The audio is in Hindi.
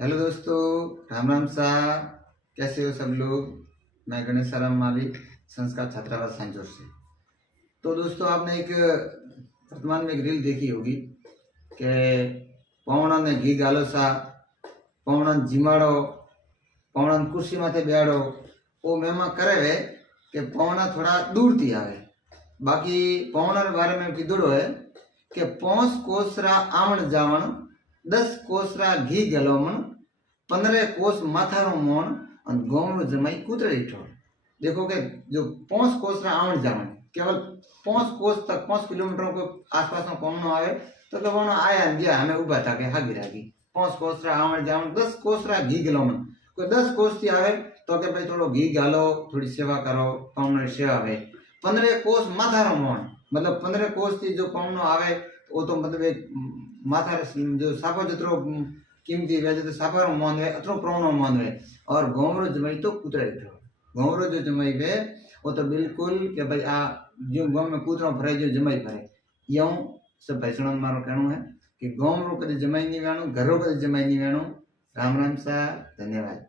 हेलो दोस्तों, राम राम सा। कैसे हो सब लोग। मैं गणेश राम माली, संस्कार छात्रावास सांचौर से। तो दोस्तों, आपने एक वर्तमान में एक रील देखी होगी कि पवना ने घी गालो सा, पवना जिमाड़ो, पवना कुर्सी माथे बेहाड़ो। वो मेमा करे वे कि पवना थोड़ा दूर थी आवे। बाकी पवना के बारे में कीधुड़ो है कि 5 कोसरा आवण जावण, 10 कोसरा घी गलोमण, 15 कोस माथारो मोण और गोमड़ो जमाई कूतरे ठोड़। देखो कि जो 5 कोसरा आवण जावण, केवल 5 कोस तक 5 किलोमीटर को आसपास में पवनो आवे तो पवनो आया गया हमें उभा था कि हागी रागी 5 कोसरा आवण जावण, 10 कोसरा घी गलोमण। कोई 10 कोस थी आवे तो के भाई थोड़ो घी गालो, थोड़ी सेवा करो, पवनो सेवा आवे। 15 कोस माथारो मोण, मतलब 15 कोस थी जो पवनो आवे वो तो मतलब एक माथा जो सापो जतरो कीमती वैसे तो सापारो मोन वे अतरो प्रोनो मोन वे। और गोमरो जमाई तो कुतरे ठो। गोमरो जो जमाई वे वो तो बिल्कुल कि भाई आ जो गांव में कूतरो भराई जो जमाई भरे यूं सब भाईसणों मारो कहनो है कि गोमरो कदे जमाई नहीं वेणो, घरो कदे जमाई नहीं वेणो। राम राम सा, धन्यवाद।